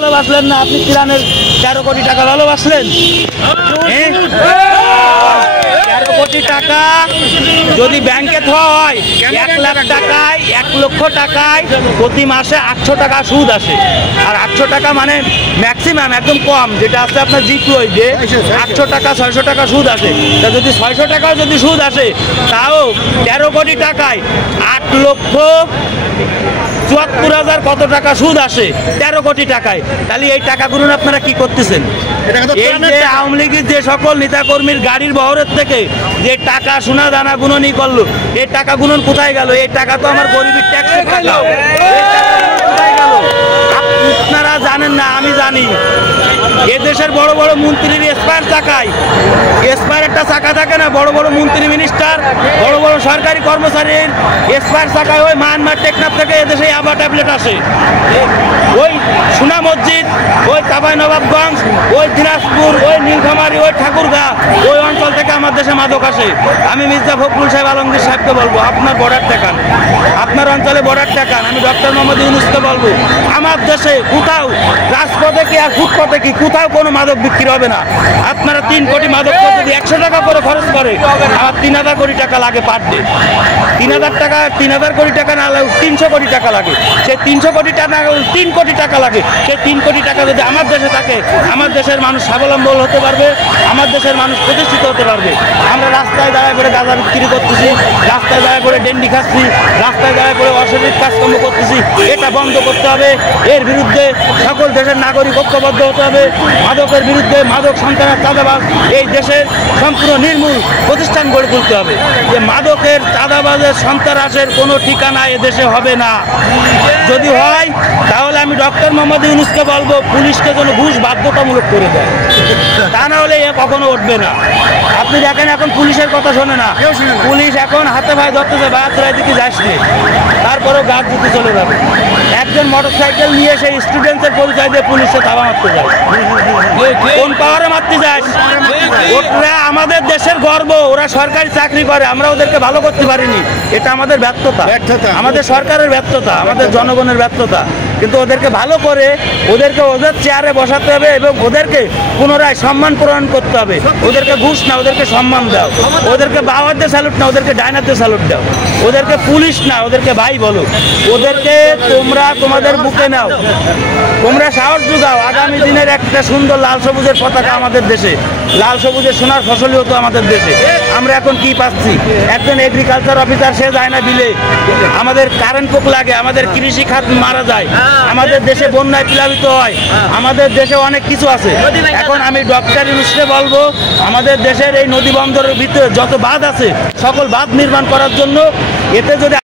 ভালোবাসলেন না আপনি কিরানের 13 কোটি টাকা ভালোবাসলেন? 13 কোটি টাকা যদি ব্যাংকে থোয়া হয় 1 লাখ টাকায় 1 লক্ষ টাকায় প্রতি মাসে 800 টাকা সুদ আসে। আর 800 টাকা মানে ম্যাক্সিমাম একদম কম, যেটা আছে আপনার জিপিওই যে 800 টাকা 600 টাকা সুদ আসে। তা যদি 600 টাকাও যদি সুদ আসে তাও 13 কোটি টাকায় 8 লক্ষ 74,000 কত টাকা সুদ আসে 13 কোটি টাকায়। তাহলে এই টাকাগুলো আপনারা কি করতেছেন? এই যে আওয়ামী লীগের যে সকল নেতাকর্মীর গাড়ির বহরের থেকে যে টাকা সোনা দানা গুণনি করলো, এই টাকা গুণন কোথায় গেল? এই টাকা তো আমার গরিবের ট্যাক্সের টাকা। কোথায় গেল আপনারা জানেন না, আমি জানি। এদেশের বড় বড় মন্ত্রীর এসপায়ার চাকায় এসপায়ার একটা চাকা থাকে না, বড় বড় মন্ত্রী মিনিস্টার বড় বড় সরকারি কর্মচারীর এসপায়ার চাকায় ওই মায়ানমার টেকনাফ থেকে এদেশে আবার ট্যাবলেট আসে। ওই সোনা মসজিদ, ওই কাবাই নবাবগঞ্জ, ওই দিনাজপুর, ওই নীলফামারী, ওই ঠাকুরগাঁ, ওই অঞ্চল থেকে আমার দেশে মাদক আসে। আমি মির্জা ফখরুল সাহেব আলমগীর সাহেবকে বলবো, আপনার বর্ডার ঠেকান, আপনার অঞ্চলে বর্ডার ঠেকান। আমি ডক্টর মোহাম্মদ ইউনূসকে বলবো, আমার দেশে কোথাও রাজপথে কি আর ফুটপথে কি কোথাও কোনো মাদক বিক্রি হবে না। আপনারা 3 কোটি মাদক যদি 100 টাকা করে খরচ করে, আমার 3000 কোটি টাকা লাগে পার ডে। 3000 কোটি টাকা না লাগে 300 কোটি টাকা লাগে। সেই 300 কোটি টাকা 3 কোটি টাকা লাগে। সেই 3 কোটি টাকা যদি আমার দেশে থাকে, আমার দেশের মানুষ স্বাবলম্বন হতে পারবে, আমার দেশের মানুষ প্রতিষ্ঠিত হতে পারবে। আমরা রাস্তায় দাঁড়ায় করে গাঁজা বিক্রি করতেছি, রাস্তায় দাঁড়ায় করে ডেন্ডি খাচ্ছি, রাস্তায় দাঁড়ায় করে অশারীরিক কাজকর্ম করতেছি। এটা বন্ধ করতে হবে। এর বিরুদ্ধে সকল দেশের নাগরিক ঐক্যবদ্ধ হতে হবে। মাদকের বিরুদ্ধে, মাদক সন্ত্রাস, চাঁদাবাজ এই দেশের সম্পূর্ণ নির্মূল প্রতিষ্ঠান গড়ে তুলতে হবে। যে মাদকের, চাঁদাবাজের, সন্ত্রাসের কোনো ঠিকানা এদেশে হবে না। যদি হয় তাহলে আমি ডক্টর মোহাম্মদ ইউনূসকে বলবো পুলিশকে যেন ঘুষ বাধ্যতামূলক করে দেয়, তা না হলে এ কখনো উঠবে না। আপনি দেখেন এখন পুলিশের কথা শোনে না, পুলিশ এখন হাতে ভাই ধরতেছে, বাহাত্তরায় দিকে যাস নি, তারপরেও গাছ দিতে চলে যাবে। একজন মোটরসাইকেল নিয়ে সেই স্টুডেন্টসের পরিচয় দিয়ে পুলিশে তাবা মারতে যায়। কোন পাওয়ারে মারতে যায়? ওরা আমাদের দেশের গর্ব, ওরা সরকারি চাকরি করে, আমরা ওদেরকে ভালো করতে পারিনি। এটা আমাদের ব্যর্থতা, আমাদের সরকারের ব্যর্থতা, আমাদের জনগণের ব্যর্থতা। কিন্তু ওদেরকে ভালো করে ওদেরকে ওদের চেয়ারে বসাতে হবে এবং ওদেরকে পুনরায় সম্মান প্রদান করতে হবে। ওদেরকে ঘুষ না, ওদেরকে সম্মান দাও। ওদেরকে বাবারদের স্যালুট না, ওদেরকে ডাইনারদের স্যালুট দাও। ওদেরকে পুলিশ না, ওদেরকে ভাই বলো। ওদেরকে তোমরা তোমাদের বুকে নাও, তোমরা সাহস যোগাও। আগামী দিনের একটা সুন্দর লাল সবুজের পতাকা আমাদের দেশে, লাল সবুজের সোনার ফসলই হতো আমাদের দেশে। আমরা এখন কি পাচ্ছি? একজন এগ্রিকালচার অফিসার সে যায় না বিলে, আমাদের কারেন্ট পোক লাগে, আমাদের কৃষি খাত মারা যায়, আমাদের দেশে বন্যায় প্লাবিত হয়, আমাদের দেশে অনেক কিছু আছে। এখন আমি ডক্টর ইউনূসকে বলবো, আমাদের দেশের এই নদী বন্দরের ভিতরে যত বাঁধ আছে সকল বাঁধ নির্মাণ করার জন্য। এতে যদি